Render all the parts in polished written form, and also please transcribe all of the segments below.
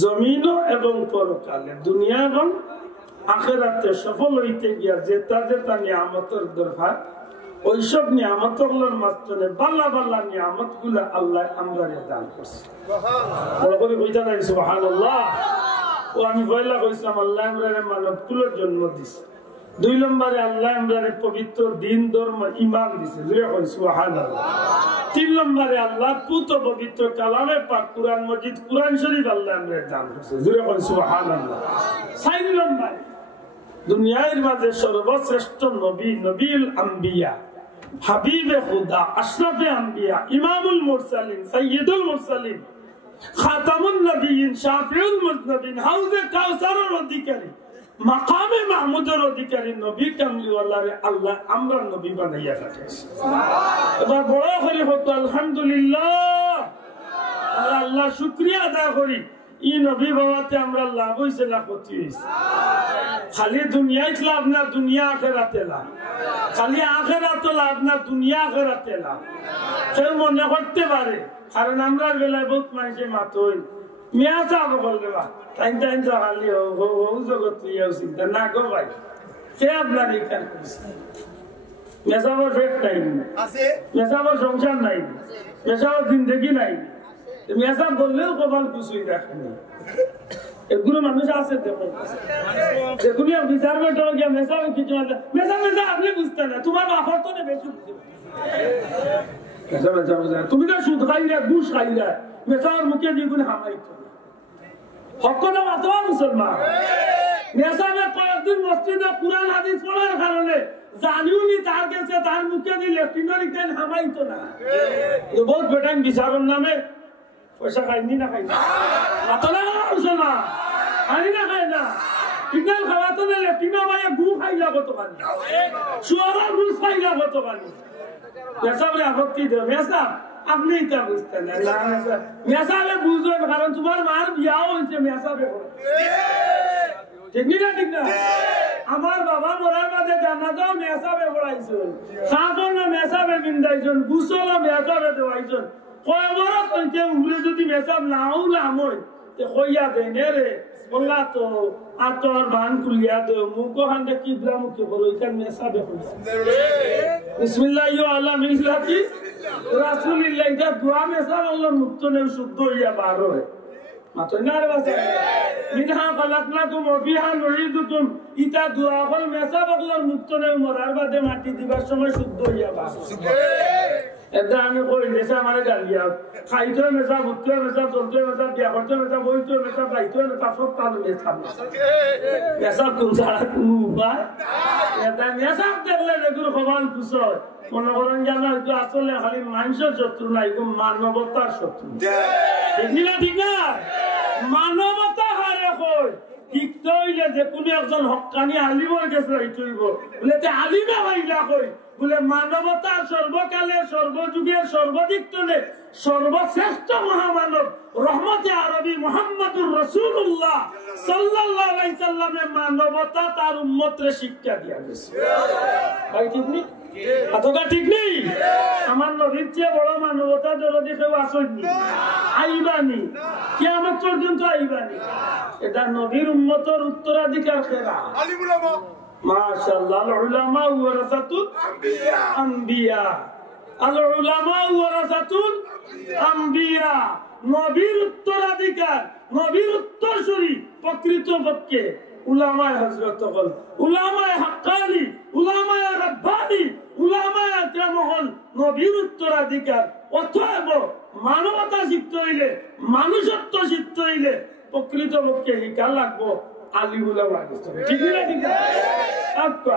জমিন এবং পরকালে দুনিয়া এবং আখিরাতে সফল হইতে গিয়া যেটা যেটা নিয়ামতের দরকার ওইসব নিয়ামতের মাঝখানে বাল্লা বাল্লা নিয়ামত গুলা আল্লাহ আমরা দান করছে। বড় করে কইতা নাই সুবহানাল্লাহ। ও আমি পয়লা কইছিলাম আল্লাহ আমরা মানব কুলের জন্ম দিছে। 2 নম্বরে আল্লাহ আমরা পবিত্র দিন ধর্ম ঈমান দিছে। জুড়ে কই সুবহানাল্লাহ। 3 নম্বরে আল্লাহ পুত পবিত্র কালামে পাক কুরআন মজিদ কুরআন শরীফ আল্লাহ আমরা দান করছে। জুড়ে কই সুবহানাল্লাহ। 4 নম্বরে দুনিয়ার মাঝে সর্বশ্রেষ্ঠ নবী নবীল আম্বিয়া হাবিবে খুদা আশরাফে আম্বিয়া ইমামুল মুরসালিন সাইয়্যিদুল মুরসালিন খাতামুন নবিয়্যিন শাফিউল মুযনিবিন হাউজে কাউসারের অধিকারী মাকামে মাহমুদের অধিকারী নবী কামলিওয়ালারে আল্লাহ আমরা নবী বানাইয়া পাঠাইছে। এবার বড় করে হতো আলহামদুলিল্লাহ। আমরা আল্লাহ শুকরিয়া আদায় করি ই নবী বাবাতে আমরা লাভ হইছে না ক্ষতি হইছে। খালি দুনিয়ায় লাভ না দুনিয়া আখিরাতে লাভ, খালি আখিরাতে লাভ না দুনিয়া আখিরাতে লাভ। কেউ মনে করতে পারে কারণ আমরা বেলায় বহুত মানুষের মাতই মিয়া চাপ বললে বা টাইম টাইম তো খালি জগৎ লিয়াও চিন্তা না গো ভাই। কে আপনার এখানে করছে? মেসাবর ফেট নাই, মেসাবর সংসার নাই, মেসাবর জিন্দগি নাই। মেসাব বললেও কপাল কিছুই দেখেনি। এগুলো মানুষ আছে দেখুন, দেখুন বিচার করতে গিয়া মেসাব কিছু মেসা মেসা আপনি বুঝতেন না, তোমার বাপর তো বেশি তুমি তো সুদ খাইরা ঘুষ খাইরা মেসার মুখে দিয়ে হামাইতো হক না মাতো মুসলমান। মেসাবে কয়েকদিন মসজিদে কুরআন হাদিস পড়ার কারণে জানিও নি তার কাছে তার মুখে দিয়ে লেফটিনারি কেন হামাইতো না। বহুত বেটাইম বিচারের নামে পয়সা খাইনি না খাইনি মাতো না মুসলমান, খাইনি না খাই না ইগনাল খাওয়াতো না লেফটিনা ভাইয়া গু খাইলা কত পানি, শুয়ারা ঘুষ খাইলা কত পানি। মেসাবলে আপত্তি দেব মেসাব আপনি এটা বুঝতেন না, মেসাবে বুঝবেন কারণ তোমার মার বিয়াও হয়েছে মেসাবে, ঠিক না ঠিক না? আমার বাবা মরার মাঝে জানাজাও মেসাবে পড়াইছেন, খাবন মেসাবে বিন্দাইছেন, গুসল মেসাবে দেওয়াইছেন। কয় বরস হইতে উগলে যদি মেসাব নাও নামই কইয়া দেন রে বললা তো আতর বান খুলিয়া দে মুখ হান্ডে কিবলা মুখে বলো এখান মেসাবে হইছে। বিসমিল্লাহ আল্লাহ মিল্লাতি রাসূলুল্লাহ এটা দোয়া মেসাব আল্লাহ মুক্ত নেই শুদ্ধ হইয়া বার হয় মাত্র না রে বাসা মিনহা খালাকনাকুম ওয়া ফিহা নুঈদুকুম ইতা দোয়া হল মেসাব আল্লাহ মুক্ত নেই মরার বাদে মাটি দিবার সময় শুদ্ধ হইয়া বার এটা আমি কই মেসা মানে গালিয়া খাইতো মেসা বুঝতো মেসা চলতো মেসা বিয়া করতো মেসা বইতো মেসা গাইতো মেসা সব কালো মেসা মেসা কোন ছাড়া কোন উপায় এটা মেসা দেখলে এগুলো সমান খুশি হয়। মনে করেন জানা হয়তো আসলে খালি মানুষের শত্রু না এগুলো মানবতার শত্রু, ঠিক না ঠিক না? মানবতা হারে কই শিখতে হইলে যে কোনো একজন হক্কানি আলিমর কাছে রাইতে হইব বলে আলিমে হইলা কই বলে মানবতার সর্বকালে সর্বযুগের সর্বাধিকতনে সর্বশ্রেষ্ঠ মহামানব রহমতে আরবি মুহাম্মদুর রাসূলুল্লাহ সাল্লাল্লাহু আলাইহি সাল্লামের মানবতা তার উম্মতরে শিক্ষা দিয়া গেছে। ভাই ঠিক নেই? কথা ঠিক নেই? আমার নবীর চেয়ে বড় মানবতা দরদি কেউ আসেনি, আইবানি, কিয়ামত পর্যন্ত আইবানি। এটা নবীর উম্মতের উত্তরাধিকার খেলা। মাশাআল্লাহ, আল উলামা ওয়ারাসাতুল আম্বিয়া, আল উলামা ওয়ারাসাতুল আম্বিয়া। নবীর উত্তরাধিকার, নবীর উত্তরসূরি প্রকৃতপক্ষে উলামায়ে হযরত হল, উলামায়ে হাক্কানি, উলামায়ে রাব্বানি, উলামায়ে আকরাম হল নবীর উত্তরাধিকার। অতএব মানবতা শিখতে হইলে, মানুষত্ব শিখতে হইলে প্রকৃতপক্ষে শিক্ষা লাগবো আলী উলামা, ঠিক না ঠিক না? আচ্ছা,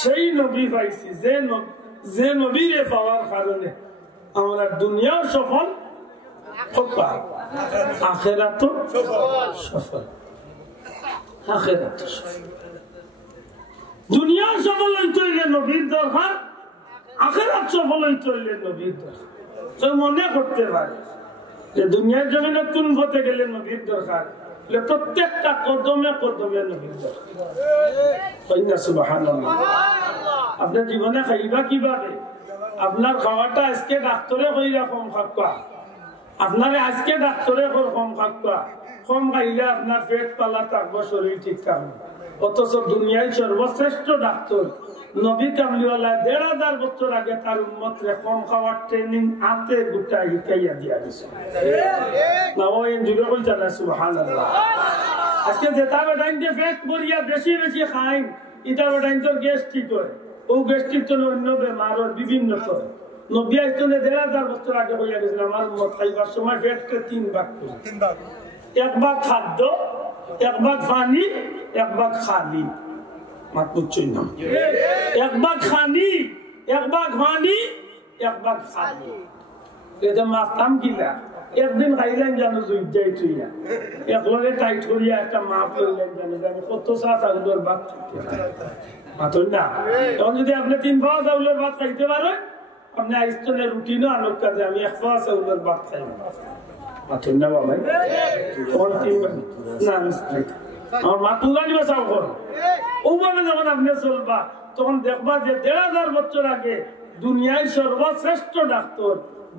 সেই নবী পাইছি যে নবীরে পাওয়ার কারণে আমরা দুনিয়াও সফল, আখিরাতও সফল। আখিরাতও সফল। দুনিয়া সফল হইতে হইলে নবীর দরকার, আখিরাত সফল হইতে হইলে নবীর দরকার। কেউ মনে করতে পারে যে দুনিয়ার জমিনে কোন পথে গেলে নবীর দরকার, প্রত্যেকটা কদমে কদমে নবীর দরকার। সুবহানাল্লাহ। আপনার জীবনে খাইবা কিভাবে? আপনার খাওয়াটা আজকে ডাক্তারে কইরা কম খাওয়া, আপনারে আজকে ডাক্তারে কম খাওয়া, কম খাইলে আপনার পেট পালা থাকবো, শরীর ঠিক থাকবে। অথচ দুনিয়ায় সর্বশ্রেষ্ঠ ডাক্তার নবী কামলিওয়ালা ১,৫০০ বছর আগে তার উম্মতরে কম খাওয়ার ট্রেনিং হাতে গোটা শিখাইয়া দিয়া দিছে। সুবহানাল্লাহ। আজকে যেটা বেটাইনতে পেট ভরিয়া বেশি বেশি খাইন, এটা বেটাইনটোর গ্যাস্ট্রিক হয়, ও গ্যাস্ট্রিক তো অন্য বেমার বিভিন্ন হয়। নবী আইতনে ১,৫০০ বছর আগে হইয়া গেছিল আমার উম্মত খাইবার সময় পেটকে ৩ ভাগ করে, ১ ভাগ খাদ্য, 1 ভাগ পানি, 1 ভাগ খালি। মাত বুঝছই না, 1 ভাগ খানি, 1 ভাগ পানি, 1 ভাগ খালি। এটা মাপতাম কিনা একদিন খাইলেন জানো জুই যাই তুইয়া একলগে টাইট করিয়া একটা মাপ লইলেন জানো জানি কত চা চাউলের ভাত মাতন না। এখন যদি আপনি 3 পাওয়া চাউলের ভাত খাইতে পারেন, আপনি আইস্তনের রুটিনও আলোক কাজে আমি 1 পাওয়া চাউলের ভাত খাই মাতন না বাবাই। কোন 3 না আমার মাতুরা নিবা চাও কর ওভাবে যখন আপনি চলবা তখন দেখবা যে ১,৫০০ বছর আগে দুনিয়ায় সর্বশ্রেষ্ঠ ডাক্তার,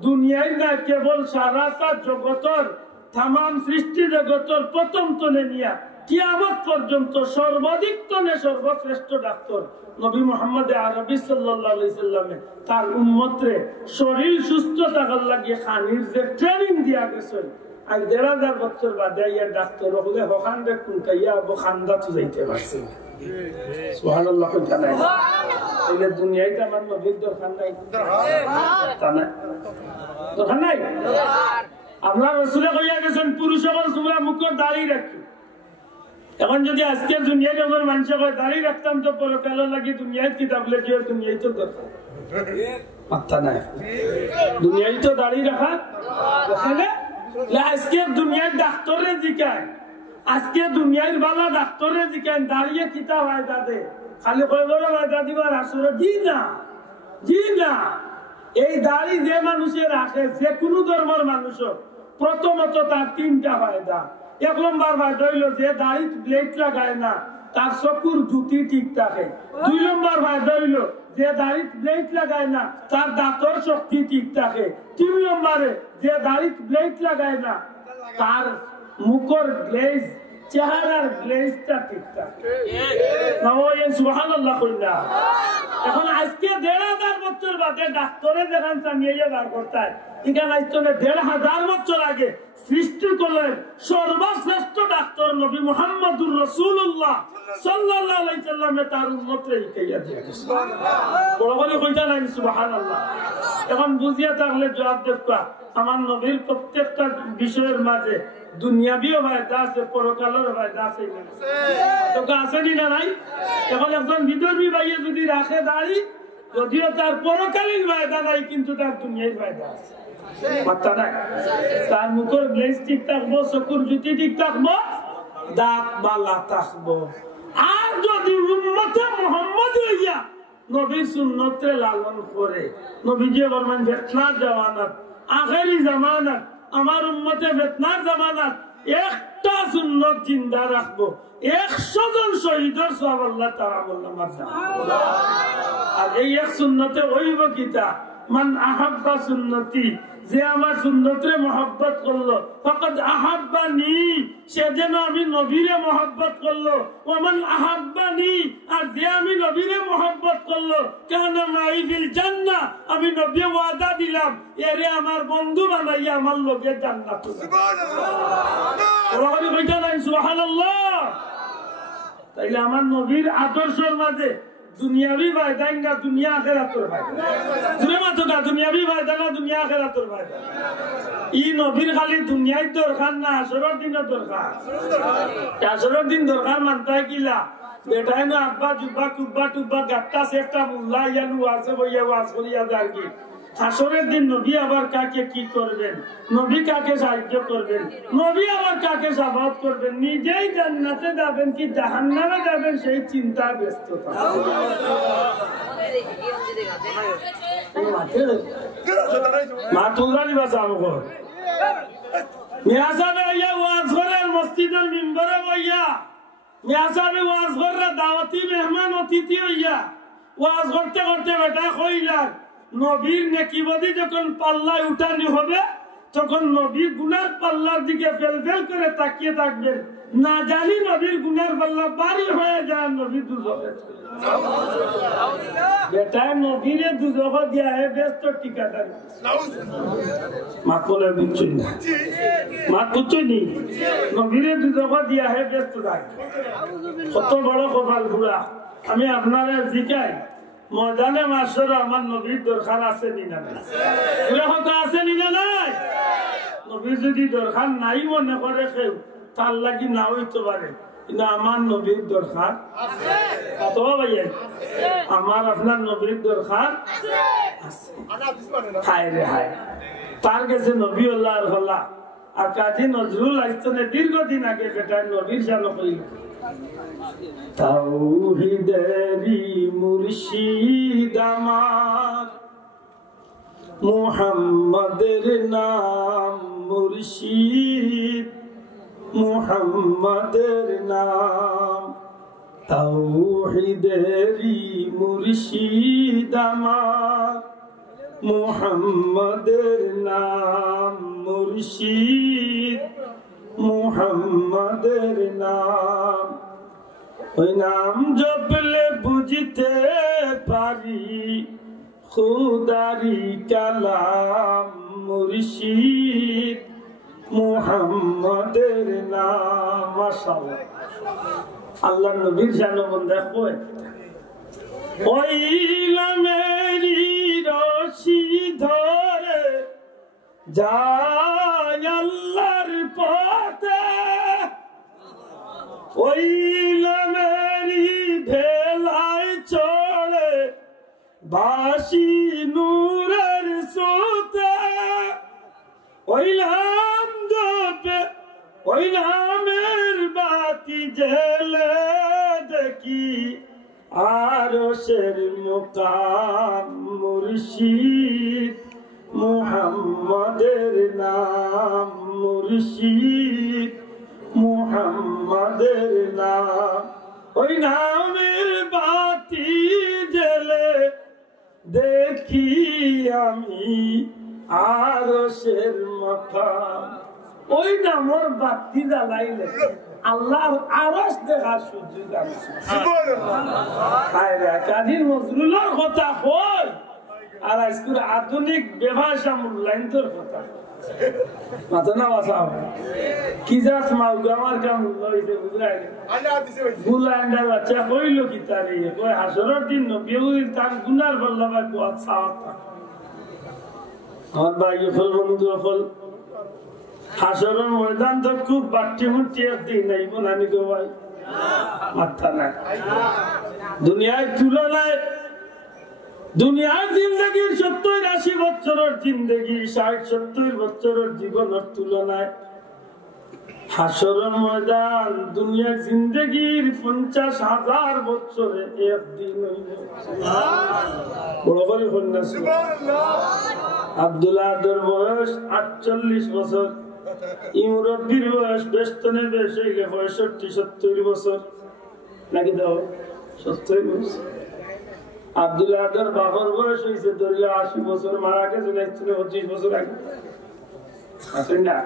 দুনিয়ায় না কেবল সারাটা জগতের তাম সৃষ্টি জগতের প্রথম তনে নিয়া কিয়ামত পর্যন্ত সর্বাধিক তনে সর্বশ্রেষ্ঠ ডাক্তার নবী মুহাম্মদ আরবি সাল্লাল্লাহু আলাইহি সাল্লামে তার উম্মতরে শরীর সুস্থ থাকার লাগিয়ে খানির যে ট্রেনিং দিয়া গেছেন, আজ ১,৫০০ বছর বাদে ইয়া ডাক্তার হলে হখান রে কুনকাইয়া আবু খান্দা তো যাইতে পারছে। সুবহানাল্লাহ। তাইলে দুনিয়ায় তো আমার নবীর দরকার নাই, দরকার নাই। আপনার রাসূলে কইয়া গেছেন পুরুষ সকল তোমরা মুখের দাড়ি রাখি। এখন যদি আজকে দুনিয়ায় যখন মানুষ কয় দাড়ি রাখতাম তো পরকালের লাগি দুনিয়ায় কিতাব লেখিও, দুনিয়ায় তো দরকার মাথা নাই, দুনিয়ায় তো দাড়ি রাখা আজকে দুনিয়ার ডাক্তারের জিকায়, আজকে দুনিয়ার বালা ডাক্তারের জিকায় দাঁড়িয়ে কিতা হয় দাদে খালি কয়বরে বায়দা দিবার আসলে জি না, জি না। এই দাড়ি যে মানুষের রাখে যে কোনো ধর্মের মানুষ প্রথমত তার 3টা ফায়দা। 1 নম্বর ফায়দা হইল যে দাড়ি ব্লেড লাগায় না তার চকুর জুতি ঠিক থাকে। 2 নম্বর ফায়দা হইল যে দাড়ি ব্লেড লাগায় না তার দাঁতর শক্তি ঠিক থাকে। 3 নম্বরে যে দাড়ি ব্লেড লাগায় না তার মুখের গ্লেজ, চেহারার গ্লেজটা ঠিক থাকে। সুবহানাল্লাহ কইলা। এখন আজকে ১,৫০০ বছর বাদে ডাক্তারে যেখান চামিয়ে বার করতে এখানে আজকে ১,৫০০ বছর আগে সৃষ্টি করলেন সর্বশ্রেষ্ঠ ডাক্তার নবী মুহাম্মদুর রাসূলুল্লাহ সাল্লাল্লাহু আলাইহি সাল্লামে তার উম্মতরে শিখাইয়া দিয়া গেছে। বড় করে কইতা নাই সুবহানাল্লাহ। এখন বুঝিয়া থাকলে জবাব দেবা আমার নবীর প্রত্যেকটা বিষয়ের মাঝে দুনিয়াবিও ফায়দা আছে, পরকালের ফায়দা আছে, তোকে আসেনি না নাই? এখন একজন বিধর্মী ভাইয়ে যদি রাখে দাড়ি, যদিও তার পরকালীন ফায়দা নাই কিন্তু তার দুনিয়ার ফায়দা আছে। তার মুখের গ্লেজ ঠিক থাকবো, চকুর জুতি ঠিক থাকবো, দাঁত বালা থাকবো। আর যদি উম্মতে মুহাম্মদ হইয়া নবীর সুন্নতে লালন করে, নবীজি বলবেন ফিতনার জামানাত, আখেরি জামানাত, আমার উম্মতে ফিতনার জামানাত একটা সুন্নত জিন্দা রাখবো, 100 জন শহীদের সওয়াব আল্লাহ তাআলা বললাম। আর এই এক সুন্নতে হইব কিতা মান আহাব্বা সুন্নতি, যে আমার সুন্নতরে মহব্বত করলো, ফাকাদ আহাব্বানি, সে যেন আমি নবীরে মহব্বত করলো। ওমান আহাব্বানি, আর যে আমি নবীরে মহব্বত করলো, কানা মাই ফিল জান্নাহ, আমি নবী ওয়াদা দিলাম এরে আমার বন্ধু বানাইয়া আমার লগে জান্নাতে সুবহানাল্লাহ, সুবহানাল্লাহ। তাইলে আমার নবীর আদর্শের মাঝে দুনিয়াবি ফায়দা না দুনিয়া আখিরাতের ফায়দা, জুড়ে মাত্র না দুনিয়াবি ফায়দা না দুনিয়া আখিরাতের ফায়দা। ই নবীর খালি দুনিয়ার দরকার না, আসরের দিনের দরকার। আসরের দিন দরকার মানতে কিলা বেটাই না আব্বা জুব্বা কুব্বা টুব্বা গাট্টা সেফটা মুল্লা ইয়ালু আছে বইয়া ওয়াজ করিয়া যার কি। হাসরের দিন নবী আবার কাকে কি করবেন, নবী কাকে সাহায্য করবেন, নবী আবার কাকে শাফাআত করবেন, নিজেই জান্নাতে যাবেন কি জাহান্নামে যাবেন সেই চিন্তা ব্যস্ততা। মাতুরানি বাঁচাবো কর মিয়া সাহেব ইয়া ওয়াজ করেন মসজিদের মিম্বরে বইয়া, মিয়া সাহেব ওয়াজ করে দাওয়াতি মেহমান অতিথি হইয়া ওয়াজ করতে করতে বেটা কইলা নবীর নেকিবাদি যখন পাল্লায় উঠানি হবে তখন নবী গুনার পাল্লার দিকে ফেল ফেল করে তাকিয়ে থাকবেন, না জানি নবীর গুনার পাল্লা বাড়ি হয়ে যায়, নবী দুজকে বেটায় নবীরে দুজক দিয়া হে ব্যস্ত ঠিকাদার মাকলে বুঝছই না, মাত বুঝছই নি, নবীরে দুজক দিয়া হে ব্যস্ত থাকে। কত বড় কপাল ঘুরা। আমি আপনারা জিজ্ঞাই ময়দানে মাসর আমার নবীর দরকার আছে নিনা নাই? কথা আছে নিনা নাই? নবীর যদি দরকার নাই মনে করে কেউ, তার লাগি না হইতে পারে, কিন্তু আমার নবীর দরকার আছে। ভাইয়া আমার আপনার নবীর দরকার আছে। হায় রে হায়, তার কাছে নবী আল্লাহর হল্লা। আর কাজী নজরুল আসতনে দীর্ঘদিন আগে বেটা নবীর জানো কইল, তাওহীদেরি মুর্শিদ আমার, মুহাম্মাদের নাম মুর্শিদ, মুহাম্মাদের নাম। তাওহীদেরি মুর্শিদ আমার, মুহাম্মাদের নাম মুর্শিদ, মুহাম্মাদের নাম। ওই নাম জপলে বুঝতে পারি খুদারি কালাম মুর্শিদ, মুহাম্মাদের নাম। মাশাআল্লাহ, আল্লাহর নবীর জানো বন্ধা কই ওই নামেরই রশি ধরে যায় আল্লাহর পথে, ওই নামেরই ভেলায় চড়ে বাসি নূরের স্রোতে, ওই নাম জপে ওই নামের বাতি জেলে দেখি আরশের মুকাম মুর্শিদ, মুহাম্মাদের নাম মুর্শিদ, মুহাম্মাদের নাম। ওই নামের বাতি জেলে দেখি আমি আরশের মুকাম। ওই নামের বাতি জ্বালাইলে আল্লাহর আরশ দেখার সুযোগ আছে। কাজী নজরুলের কথা কই, আর আজকের আধুনিক ব্যবসা মূল্যায়নের কথা মাথা না বাসা কি যাস মাউগা আমার কাম হইছে বুঝলাই বুলান্ডার বাচ্চা কইল কি তারে কই হাসরের দিন নবিউর তার গুনার বল্লাবা কোয়াত সাওয়াত। আমার ভাই ফল বন্ধু ফল হাসরের ময়দান তো খুব বাট্টি মুট্টি একদিন নাই বনানি গো ভাই মাথা না। দুনিয়ায় তুলনায় দুনিয়ার জিন্দগির 70-80 বছরের জিন্দগি, 60-70 বছরের জীবনের তুলনায় হাসরের ময়দান দুনিয়ার জিন্দগির 50,000 বছরে একদিন বড় করে কন্যা আব্দুল আদর বয়স 48 বছর, ইমরব্বির বয়স বেষ্টনে বেশ হইলে 65-70 বছর নাকি দাও 70 বছর। আব্দুল আদর বাবার বয়স হয়েছে ধরলে 80 বছর, মারা গেছে 25 বছর আগে। আসেন না,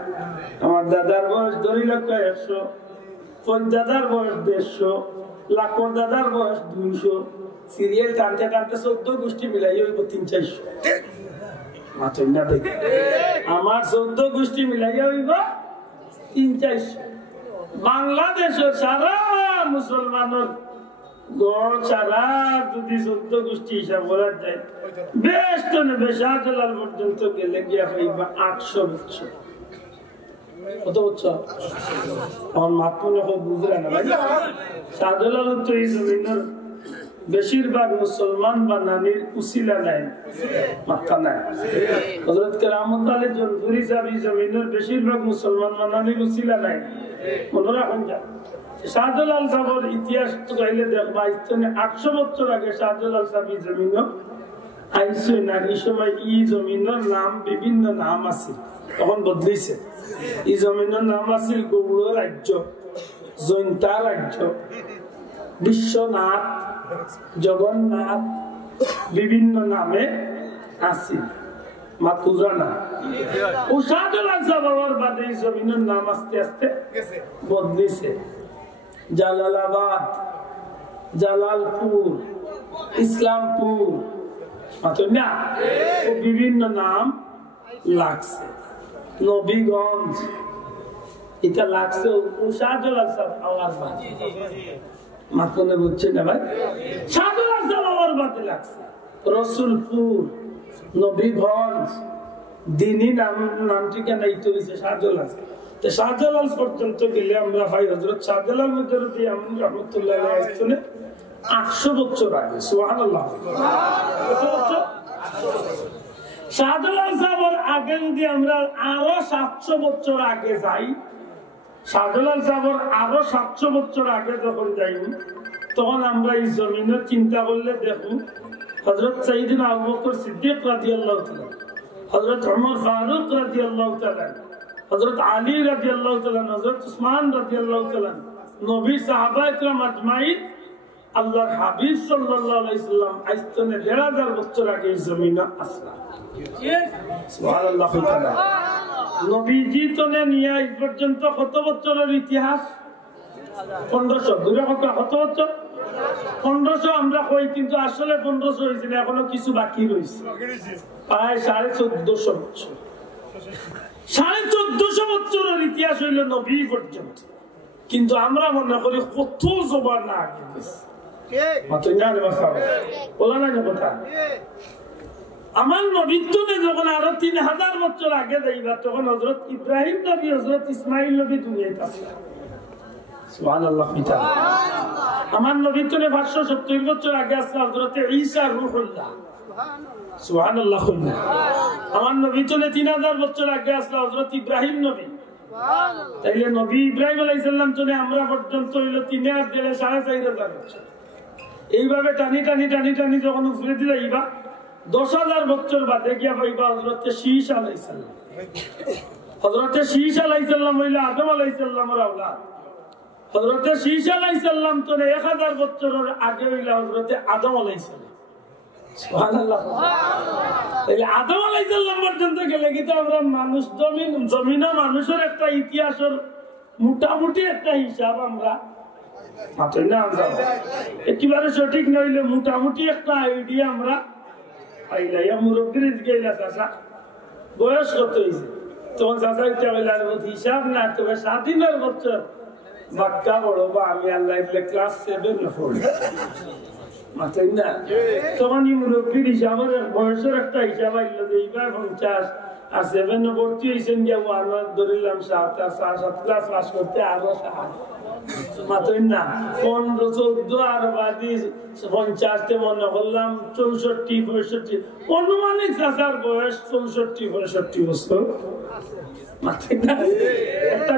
আমার দাদার বয়স ধরিল 100, দাদার বয়স 150, লাখর দাদার বয়স 200, সিরিয়াল টানতে টানতে 14 গোষ্ঠী মিলাই হইব 300-400। আসেন না, দেখে আমার 14 গোষ্ঠী মিলাই হইব 300-400। বাংলাদেশের সারা মুসলমানের গড় ছাড়া যদি 14 গোষ্ঠী হিসাব করা যায়, বেশ তো নেবে শাহজালাল পর্যন্ত গেলে গিয়া পাইবা 800 বছর। কত বছর? আমার মাত্র বুঝলেন না ভাই, শাহজালাল তো এই জমিনের বেশিরভাগ মুসলমান বা নানির উসিলা নাই, মাক্কা নাই। হযরত কেরামত আলী জনপুরি সাহেব এই জমিনের বেশিরভাগ মুসলমান বা নানির উসিলা নাই। মনে রাখুন যা শাহজালাল সাহেবের ইতিহাস তো গাইলে দেখবা 800 বছর আগে শাহজালাল সাহেব এই জমিন আইসে না। এই সময় এই জমিনের নাম বিভিন্ন নাম আছে, তখন বদলিছে। এই জমিনের নাম আছিল গৌড় রাজ্য, জৈন্তা রাজ্য, বিশ্বনাথ, জগন্নাথ, বিভিন্ন নামে আছিল। মাতুজা না ও শাহজালাল সাহেব বাবার বাদে এই জমিনের নাম আস্তে আস্তে বদলেছে। জালালাবাদ, জালালপুর, ইসলামপুর, না ও বিভিন্ন নাম লাগছে। নবীগঞ্জ এটা লাগছে ও শাহজালাল সাহেব আমার বাদে। মাতনে বুঝছে না ভাই? শাহজালাল সাহেব আমার বাদে লাগছে। রসুলপুর, নবীগঞ্জ, দিনী নাম ঠিকানা এই তো হয়েছে শাহজালাল। তো শাহজালাল পর্যন্ত গেলে আমরা ভাই হযরত শাহজালাল মুজাদ্দিদ আমিন রাহমাতুল্লাহ আলাইহি আসলে 800 বছর আগে। সুবহানাল্লাহ। কত বছর? শাহজালাল সাহেবের আগে যদি আমরা আরো 700 বছর আগে যাই, শাহজালাল সাহেবের আরো 700 বছর আগে যখন যাই, তখন আমরা এই জমিনের চিন্তা করলে দেখুন হযরত সাইয়েদনা আবু বকর সিদ্দিক রাদিয়াল্লাহু তাআলা, হযরত ওমর ফারুক রাদিয়াল্লাহু তাআলা, হযরত আলী রাদিয়াল্লাহু তাআলা, হযরত উসমান রাদিয়াল্লাহু তাআলা, নবী সাহাবা ইকরাম আজমাইন, আল্লাহর হাবিব সাল্লাল্লাহু আলাইহি সাল্লাম আইস্তনে 1000 বছর আগে এই জমিনে আসলেন। সুবহানাল্লাহ। নবীজি তনে নিয়ে এই পর্যন্ত কত বছরের ইতিহাস? 1500। দূরে কত বছর? 1500 আমরা কই, কিন্তু আসলে 1500 হয়েছে না, এখনো কিছু বাকি রয়েছে। প্রায় 1450 বছর। 1450 বছরের ইতিহাস হইল নবী পর্যন্ত, কিন্তু আমরা মনে করি কত জবান না আগে গেছে। আমার নবীত্বনে যখন আরো 3000 বছর আগে যাইবা, তখন হযরত ইব্রাহিম নবী, হযরত ইসমাইল নবী দুনিয়াতে আসলেন। সুবহানাল্লাহ। আমার নবীত্বনে 570 বছর আগে আসলে হযরত ঈসা রূহুল্লাহ। সুবহানাল্লাহ। আমার নবীত্বনে 3000 বছর আগে আসলে হযরত ইব্রাহিম নবী। তাইলে নবী ইব্রাহিম আলাইহিস সালাম তনে আমরা পর্যন্ত হইল 3,500 বছর। এইভাবে টানি টানি টানি টানি যখন উপরে দিয়ে যাইবা, 10,000 বছর বাদে গিয়া পাইবা হযরত শীশ আলাইহিস সালাম। হযরত শীশ আলাইহিস সালাম হইল আদম আলাইহিস সালামের আওলাদ। হযরত শীশ আলাইহিস সালাম তো 1000 বছরের আগে হইল হযরত আদম আলাইহিস সালাম। সুবহানাল্লাহ। তাহলে আদম আলাইহিস সালাম পর্যন্ত গেলে কিন্তু আমরা মানুষ জমিনে মানুষের একটা ইতিহাসের মোটামুটি একটা হিসাব আমরা একেবারে সঠিক নইলে মোটামুটি একটা আইডিয়া আমরা পাইলাম। মুরব্বীর গেলা চাচা বয়স কত হয়েছে, তখন চাচা হিসাব না, তবে 7 বছর বাক্কা বড় বা আমি আল্লাহ ক্লাস 7 পড়ি মাথায় না, তখন মুরব্বীর হিসাবের বয়সের একটা হিসাব আইল যে এইবার 50 আর 7 ভর্তি হয়েছেন গিয়া আমরা ধরিলাম 7 আর 7 ক্লাস পাস করতে আরো 7 মাথায় না 15 14 আর বাদি 50 মনে করলাম 64 65 অনুমানিক চাচার বয়স 64 65 বছর। একটা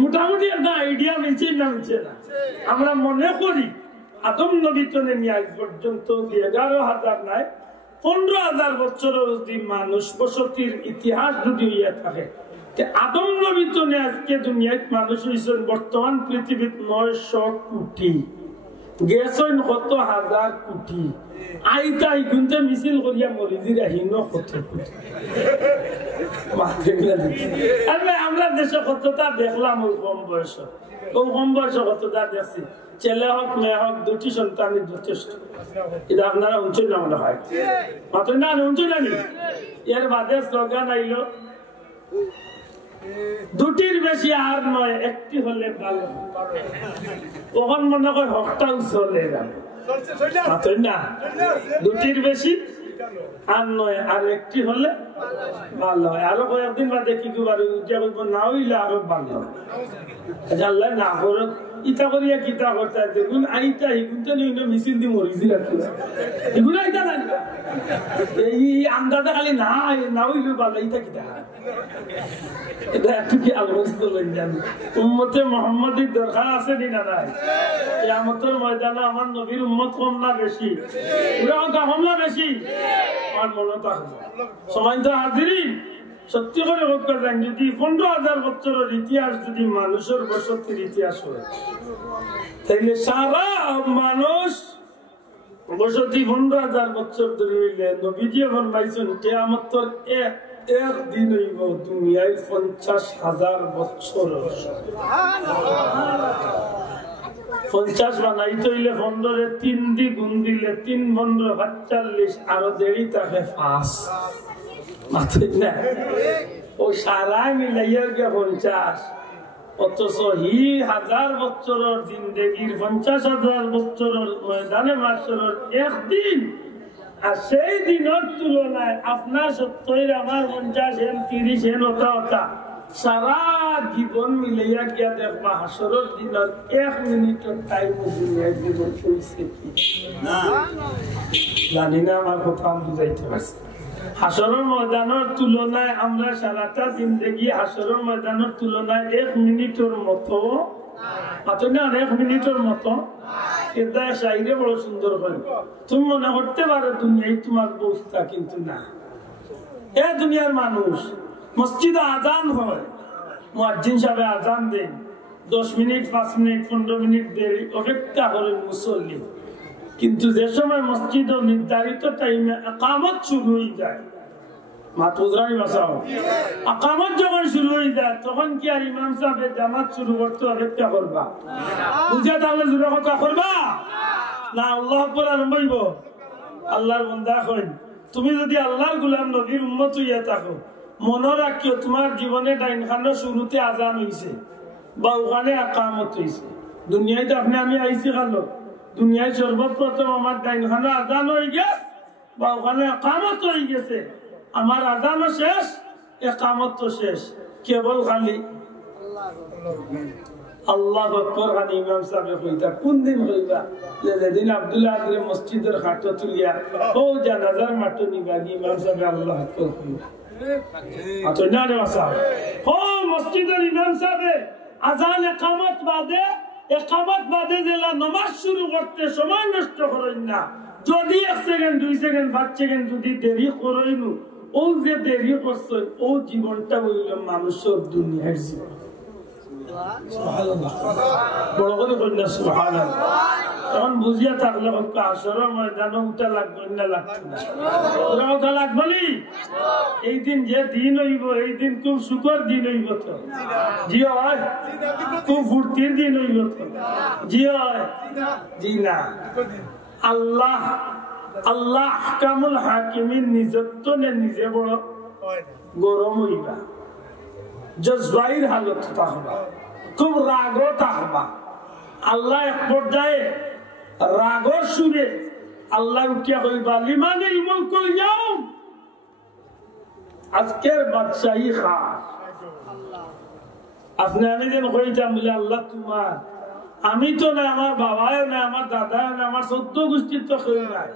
মোটামুটি একটা আইডিয়া মিলছে না মিলছে না। আমরা মনে করি আদম নবী তনে নিয়ে আজ পর্যন্ত 11,000 নাই 15,000 বছরের যদি মানুষ বসতির ইতিহাস যদি ইয়ে থাকে, আদম নবী তনে আজকে দুনিয়ায় মানুষ হয়েছেন বর্তমান পৃথিবীর 900 কোটি, গেছেন কত হাজার কোটি, আইতা ইগুনতে মিছিল করিয়া মরিজির আহিন কত কোটি। আমরা দেশে কতটা দেখলাম ওই কম বয়স, ও কম বয়স কতটা দেখছি, ছেলে হোক মেয়ে হোক 2টি সন্তানের যথেষ্ট। এটা আপনারা উঞ্চই না মনে হয়, মাত্র না উঞ্চই জানি। এর বাদে স্লোগান আইল 2টির বেশি আর নয়, 1টি হলে ভালো। কখন মনে হয় হকটাও চলে যাবে, মাত্র না 2টির বেশি আর নয়, আর 1টি হলে ভালো হয়। আরো কয়েকদিন বাদে কি করব না হইলে আরো ভালো হয়। আল্লাহ না করে ইটা করিয়া কিতা করতে দেখুন আইতা এগুনতে মিছিল দি মরিছি এগুলো আইতা না এই আন্দাজে খালি না না হইলে ভালো ইটা কিতা এটা একটু কি আলোচনা করলেন। উম্মতে মুহাম্মাদির দরকার আছে না নাই? কিয়ামতের ময়দানে আমার নবীর উম্মত কম না বেশি? পুরা কম না বেশি? আমার মনে থাকবে সম্মানিত হাজিরিন, সত্যি করে বলতে চান যদি 15,000 বছরের ইতিহাস যদি মানুষের বসতির ইতিহাস হয়, তাইলে সারা মানুষ বসতি 15,000 বছর ধরে হইলে নবীজি ফরমাইছেন কিয়ামতের একদিন হইব দুনিয়ায় 50,000 বছর 50 বানাইতে হইলে 15 3 দি গুণ দিলে 3 15 45 আরো দেরি থাকে 5 মাত্র না ও সারা মিলাইয়া গিয়া 50 অথচ হি 1000 বছরের জিন্দগির 50,000 বছরের ময়দানে মাসরের একদিন আর সেই দিনের তুলনায় আপনার 70 আমার 50 এর 30 এর ওটা সারা জীবন মিলাইয়া গিয়া দেখবা হাসরের দিনের 1 মিনিটের টাইম দুনিয়ায় জীবন হইছে কি না জানি না আমার কথা বুঝাইতে পারছি হাসরের ময়দানের তুলনায় আমরা সারাটা জিন্দগি হাসরের ময়দানের তুলনায় 1 মিনিটের মতো না 1 মিনিটের মতো এটা শাইরে বড় সুন্দর হয় তুমি মনে করতে পারো দুনিয়ায় তোমার অবস্থা কিন্তু না এ দুনিয়ার মানুষ মসজিদে আজান হয় মুয়াজ্জিন সাহেব আজান দেন 10 মিনিট 5 মিনিট 15 মিনিট দেরি অপেক্ষা করেন মুসল্লি কিন্তু যে সময় মসজিদে নির্ধারিত টাইমে ইকামত শুরু হয়ে যায় মাতুজরাই বাসাও ইকামত যখন শুরু হয়ে যায় তখন কি আর ইমাম সাহেব জামাত শুরু করতে অপেক্ষা করবা বুঝা তাহলে জোরে কথা করবা না আল্লাহু আকবার আরম্ভ হইব আল্লাহর বান্দা কইন তুমি যদি আল্লাহর গোলাম নবীর উম্মত হইয়া থাকো মনে রাখিও তোমার জীবনে ডাইনখানের শুরুতে আজান হইছে বা ওখানে ইকামত হইছে দুনিয়ায় তো আপনি আমি আইছি খালো দুনিয়ায় সর্বপ্রথম আমার ডাইনখানে আজান হয়ে গেছে বা ওখানে ইকামত হয়ে গেছে আমার আজানও শেষ ইকামত তো শেষ কেবল খালি আল্লাহু আকবার খালি ইমাম সাহেব কইতা কোন দিন হইবা যেদিন আব্দুল্লাহ আদরে মসজিদের খাট তুলিয়া ও জানাজার মাঠ নিবা ইমাম সাহেব আল্লাহু আকবার কইবা আচ্ছা না রে বাসা ও মসজিদের ইমাম সাহেব আজান ইকামত বাদে জেলা নামাজ শুরু করতে সময় নষ্ট করেন না যদি 1 সেকেন্ড 2 সেকেন্ড 5 সেকেন্ড যদি দেরি করেন ও যে দেরি করছে ও জীবনটা হইল মানুষের দুনিয়ার জীবন সুবহানাল্লাহ বড় করে কইনা সুবহানাল্লাহ তখন বুঝিয়া থাকলে আসরের ময়দানে উঠা লাগবে না লাগবে না ওরা উঠা লাগবে নি এই দিন যে দিন হইব এই দিন খুব সুখর দিন হইব তো জি হয় খুব ফুর্তির দিন হইব তো জি হয় জি না আল্লাহ আহকামুল হাকিমিন নিজত্বনে নিজে বড় গরম হইবা জজবাইর হালত থাকবা খুব রাগও থাকবা আল্লাহ এক পর্যায়ে রাগর সুরে আল্লাহ উঠিয়া কইবা লিমানিল মুলকুল ইয়াউম আজকের বাদশাহী খাস আপনি আমি যেন কইতাম বলে আল্লাহ তোমার আমি তো না আমার বাবাও না আমার দাদাও না আমার 14 গোষ্ঠীর তো কেউ নাই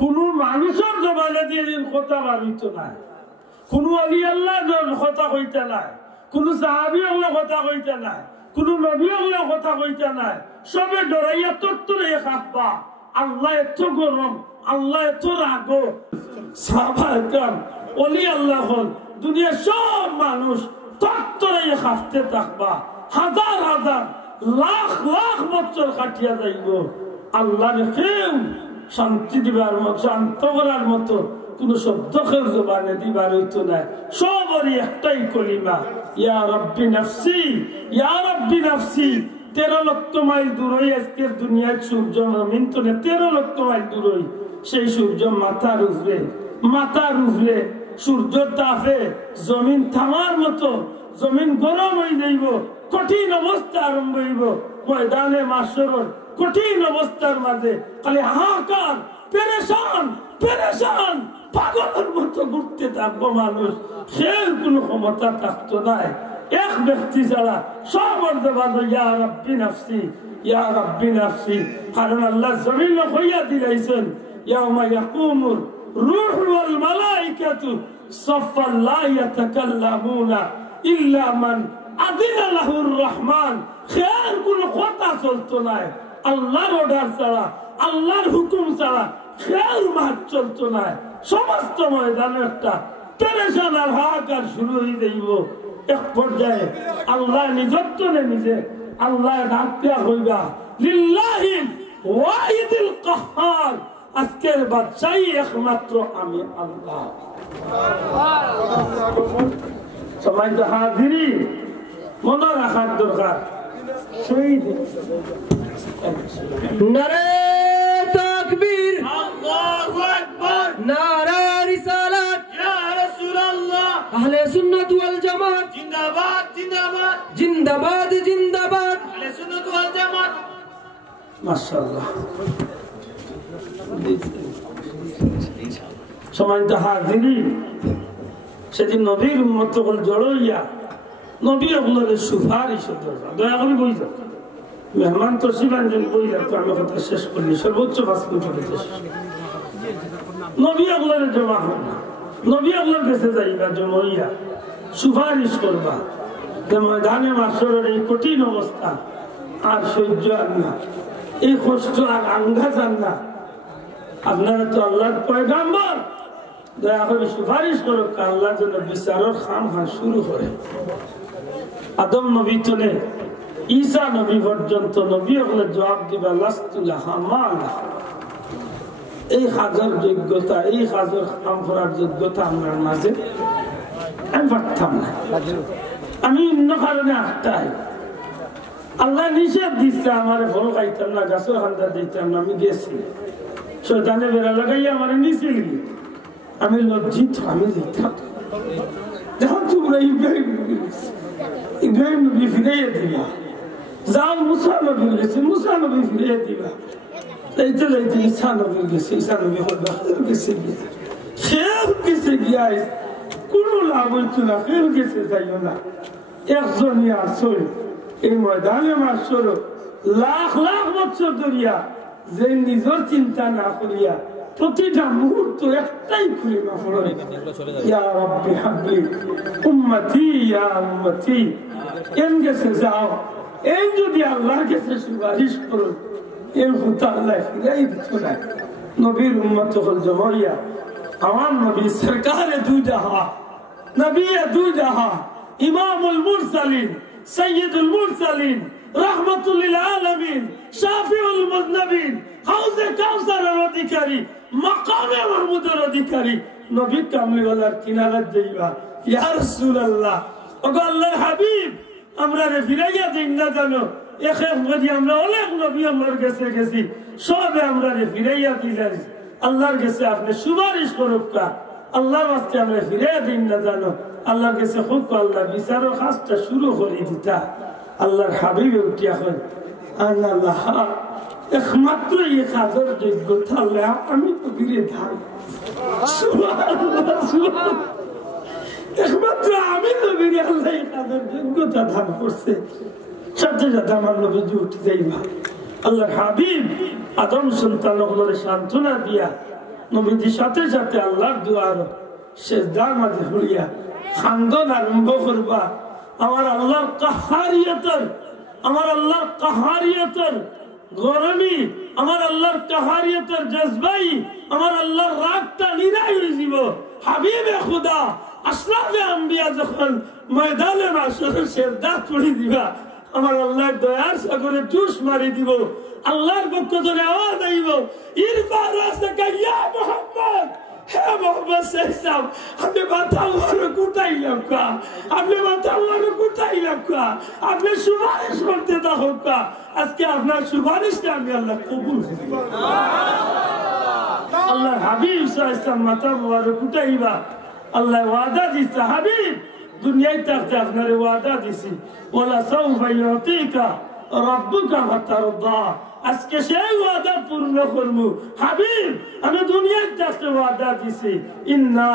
কোন মানুষের জবানে দিয়ে দিন কথা বাড়িত না কোন আলী আল্লাহ কথা কইতা নাই কোন সাহাবী আল্লাহ কথা কইতা নাই কোন নবী আল্লাহ কথা কইতা নাই সবে ডরাইয়া তত্তরে খাপবা আল্লাহ এত গরম আল্লাহ এত রাগ সাহাবা একরাম ওলি আল্লাহ হল দুনিয়ার সব মানুষ তত্তরে খাপতে থাকবা হাজার হাজার লাখ লাখ বছর কাটিয়া যাইব আল্লাহর কেউ শান্তি দিবার মতো শান্ত করার মতো কোন শব্দ কেউ জবানে দিবার হইতো না সবারই একটাই কলিমা ইয়া রব্বি নাফসি ইয়া রব্বি নাফসি 13 লক্ষ মাইল দূরই আজকের দুনিয়ার সূর্য জমিন তো 13 লক্ষ মাইল দূরই সেই সূর্য মাথার উপরে সূর্যের তাপে জমিন থামার মতো জমিন গরম হয়ে যাইব কঠিন অবস্থা আরম্ভ হইব ময়দানে মাশরুর কঠিন অবস্থার মাঝে খালি হাহাকার পেরেশান পাগলের মতো ঘুরতে থাকবো মানুষ সে কোনো ক্ষমতা থাকতো নাই এক ব্যক্তি ছাড়া সবার জবান ইয়া রাব্বি নাফসি কারণ আল্লাহ জমিন হইয়া দিলাইছেন ইয়াউমা ইয়াকুমুর রূহু ওয়াল মালাইকাতু সাফফান লা ইয়াতাকাল্লামুনা ইল্লা মান আযিনা লাহুর রহমান খেয়ার কোনো কথা চলতো নাই আল্লাহর অর্ডার ছাড়া আল্লাহর হুকুম ছাড়া খেয়ার মাঠ চলতো নাই সমস্ত ময়দানে একটা পেরেশান আর হাহাকার শুরু হয়ে যাইব এক পর্যায়ে আল্লাহ নিজত্বনে নিজে আল্লাহ ডাক দেয়া হইবা লিল্লাহিল ওয়াহিদুল কাহ্হার আজকের বাদশাহী একমাত্র আমি আল্লাহ সম্মানিত হাজিরিন, মনে রাখার দরকার শহীদ নারে তাকবীর, আল্লাহু আকবার, নারে রিসালাত, ইয়া রাসূলুল্লাহ, আহলে সুন্নাত ওয়াল জামাত জিন্দাবাদ জিন্দাবাদ জিন্দাবাদ জিন্দাবাদ, আহলে সুন্নাত ওয়াল জামাত। মাশাআল্লাহ। সম্মানিত হাজিরিন, সেদিন নবীর উম্মত সকল জড়ো হইয়া নবী আপনাদের সুপারিশ দরকার। দয়া করে বই যাও, মেহমান তো শিবাঞ্জন বই যাও, তো আমি কথা শেষ করলি সর্বোচ্চ 5 মিনিট হইতে শেষ। নবী আপনাদের জমা হয় না, নবী আপনার কাছে যাইবা জমা হইয়া সুপারিশ করবা যে ময়দানে মাসরের এই কঠিন অবস্থা আর সহ্য আর না, এই কষ্ট আর আঙ্গা যান না, আপনারা তো আল্লাহর পয়গাম্বর, দয়া করে সুপারিশ করো আল্লাহ যেন বিচারের খাম খান শুরু করে। আদম নবী চলে ঈসা নবী পর্যন্ত নবী হলে জবাব দিবা লাস্তুল্লাহ মালা। এই হাজার যোগ্যতা, এই হাজার কাম করার যোগ্যতা আমার মাঝে আমি পারতাম না। আমি অন্য কারণে আটটাই আল্লাহ নিষেধ দিচ্ছে, আমার ফল খাইতাম না, গাছের খান্দা দিতাম না, আমি গেছি শয়তানে বেড়া লাগাইয়া আমার নিচে গিয়ে আমি লজ্জিত, আমি দিতাম। দেখো তোমরা ইব্রাহিম নবী ফিরাইয়া দিবা, যাও মুসা নবী গেছে, মুসা নবী ফিরাইয়া দিবা, লাইতে লাইতে ঈসা নবী গেছে, ঈসা নবী গেছে গিয়া খেয়ে গেছে গিয়া কোনো লাভ হইতো না, খেয়ে গেছে যাইও না। একজনই আসল এই ময়দানে মাসর লাখ লাখ বছর ধরিয়া যে নিজের চিন্তা না করিয়া প্রতিটা মুহূর্ত একটাই খুলিমা পড়ে, ইয়া রাব্বি হাবলি উম্মতি ইয়া উম্মতি। এম গেছে যাও, এই যদি আল্লাহর কাছে সুপারিশ করো, এর হুতা আল্লাহ ফিরাই দিত না। নবীর উম্মত হল জমাইয়া আমার নবী সরকারে দু জাহা, নবী দু জাহা, ইমামুল মুরসালিন, সাইয়্যিদুল মুরসালিন, রাহমাতুল লিল আলামিন, শাফিউল মুযনিবিন, হাউজে কাউসারের অধিকারী, মাকামে মাহমুদের অধিকারী নবী কামলিওয়ালার কিনারাত যাইবা, ইয়া রাসূলুল্লাহ, ওগো আল্লাহর হাবিব, আমরা রে ফিরাইয়া দিন না জানো, এক এক করে আমরা অনেক নবী আমার কাছে গেছি, সবে আমরা রে ফিরাইয়া দিলাম, আল্লাহর কাছে আপনি সুপারিশ করুক কা, আল্লাহর ওয়াস্তে আমরা ফিরাইয়া দিন না জানো, আল্লাহর কাছে খুব আল্লাহ বিচারের কাজটা শুরু করে দিতা। আল্লাহর হাবিবে উঠিয়া হয় আল্লাহ একমাত্র এই কাজের যোগ্যতা আল্লাহ আমি নবীরে ধান, একমাত্র আমি নবীরে আল্লাহ এই কাজের যোগ্যতা ধান করছে। সাথে সাথে আমার নবীজি উঠে যাইবা, আল্লাহর হাবিব আদম সন্তান সান্ত্বনা দিয়া নবীজির সাথে সাথে আল্লাহর দুয়ার সেজদার মাঝে হইয়া খান্দন আরম্ভ করবা। আমার আল্লাহর কাহারিয়তের, আমার আল্লাহর কাহারিয়তের গরমি, আমার আল্লাহর কাহারিয়তের জজবাই, আমার আল্লাহর রাগটা নিরাই হয়ে যাব। হাবিবে খুদা আশরাফে আম্বিয়া যখন ময়দানে মাশরের সেজদা পড়ি দিবা, আমার আল্লাহর দয়ার সাগরে জুস মারি দিব, আল্লাহর পক্ষ থেকে আওয়াজ আইব, ইরফা রাসাকা ইয়া মুহাম্মদ, হে মোহাম্মদ সাল্লাল্লাহু, আপনি মাথা ওয়ারে কুটাইলাম কা, আপনি মাথা ওয়ারে কুটাইলাম কা, আপনি সুপারিশ করতে থাকো কা, আজকে আপনার সুপারিশটা আমি আল্লাহ কবুল করি। আল্লাহর হাবিব সাল্লাল্লাহু মাথা ওয়ারে কুটাইবা, আল্লাহ ওয়াদা দিছে, হাবিব দুনিয়ায় থাকতে আপনার ওয়াদা দিছি, ওয়ালা সাউফা ইউতিকা রাব্বুকা ফাতারদা, আজকে সেই ওয়াদা পূর্ণ করব। হাবিব আমি দুনিয়ায় থাকতে ওয়াদা দিছি, ইন্না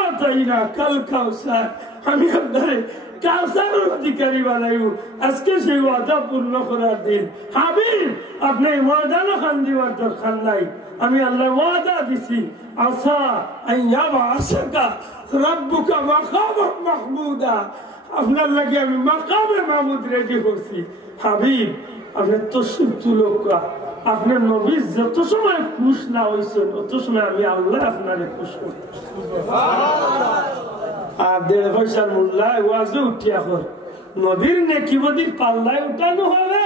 আতাইনা কাল কাউসার, আমি আপনারে কাউসারের অধিকারী বানাইব, আজকে সেই ওয়াদা পূর্ণ করার দিন। হাবিব আপনি ময়দানে খান দিবার দরকার নাই, আমি আল্লাহ ওয়াদা দিছি, আসা আইয়াবা আশাকা রাব্বুকা মাকামান মাহমুদা, আপনার লাগে আমি মাকামে মাহমুদ রেডি করছি। হাবিব আপনি তশরিফ তুলকা, আপনার নবী যত সময় খুশ না হয়েছেন তত সময় আমি আল্লাহ আপনারে খুশ করতে। আর 1.5 পয়সার মূল্যায় ওয়াজে উঠিয়া কর, নবীর নেকি বদির পাল্লায় উঠানো হবে,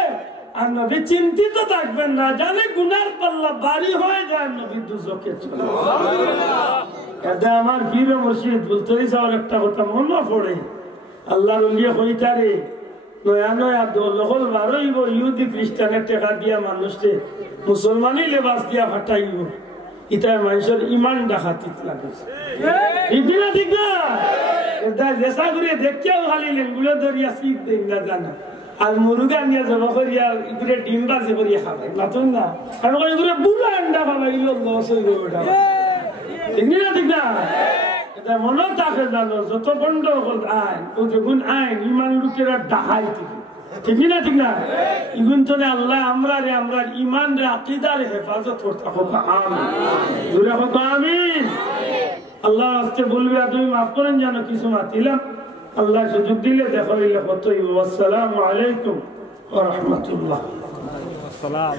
আর নবী চিন্তিত থাকবেন না, জানে গুনার পাল্লা বাড়ি হয়ে যায়, নবী দুজকে চলে। এটা আমার পীর মুর্শিদ বলতেই যাওয়ার একটা কথা মনে পড়ে আল্লাহর উলিয়ে হইতারে নয়া নয়া দোলহল বারইব ইহুদি খ্রিস্টানের টেকা দিয়া মানুষকে মুসলমানই লেবাস দিয়া ফাটাইব ইতার মানুষের ইমান ডাকাতিত লাগেছে ঠিক না ঠিক না এটা জেসা করে দেখিয়াও খালি লেঙ্গুলো ধরিয়া শিখ দেন না জানা আর মুরগা নিয়ে জমা করিয়া ইগুলো ডিম বাজি করিয়া খাবে মাতুন না কারণ এগুলো বুড়া আন্ডা খাবাইল লস হইব ওটা ঠিক না ঠিক না এটা মনে থাকে জানো যত বন্ধ আইন ও দেখুন আইন ইমান লোকেরা ডাহাই ঠিক না ঠিক না ইগুন তো আল্লাহ আমরা ইমান রে আকিদার হেফাজত করতে হবে আমিন জোরে হোক আমিন আল্লাহ আজকে বলবে তুমি মাফ করেন জানো কিছু মাতিলাম আল্লাহ সুযোগ দিলে দেখা হইলে কতই আসসালামু আলাইকুম ওয়া রাহমাতুল্লাহ আসসালাম